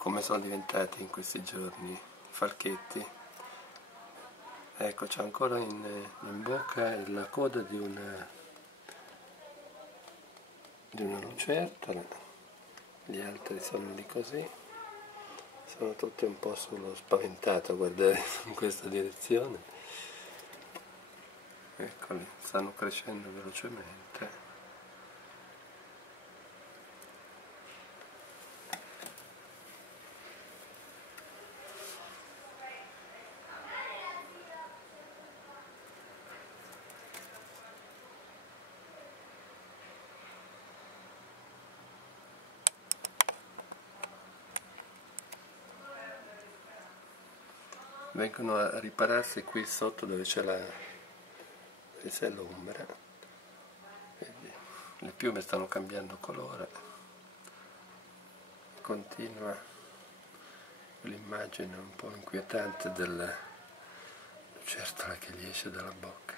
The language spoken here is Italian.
come sono diventati in questi giorni i falchetti. Ecco, c'è ancora in bocca la coda di una lucertola, gli altri sono lì così, sono tutti un po' sullo spaventato a guardare in questa direzione. Eccoli, stanno crescendo velocemente. Vengono a ripararsi qui sotto dove c'è l'ombra. Le piume stanno cambiando colore, continua l'immagine un po' inquietante della lucertola che gli esce dalla bocca.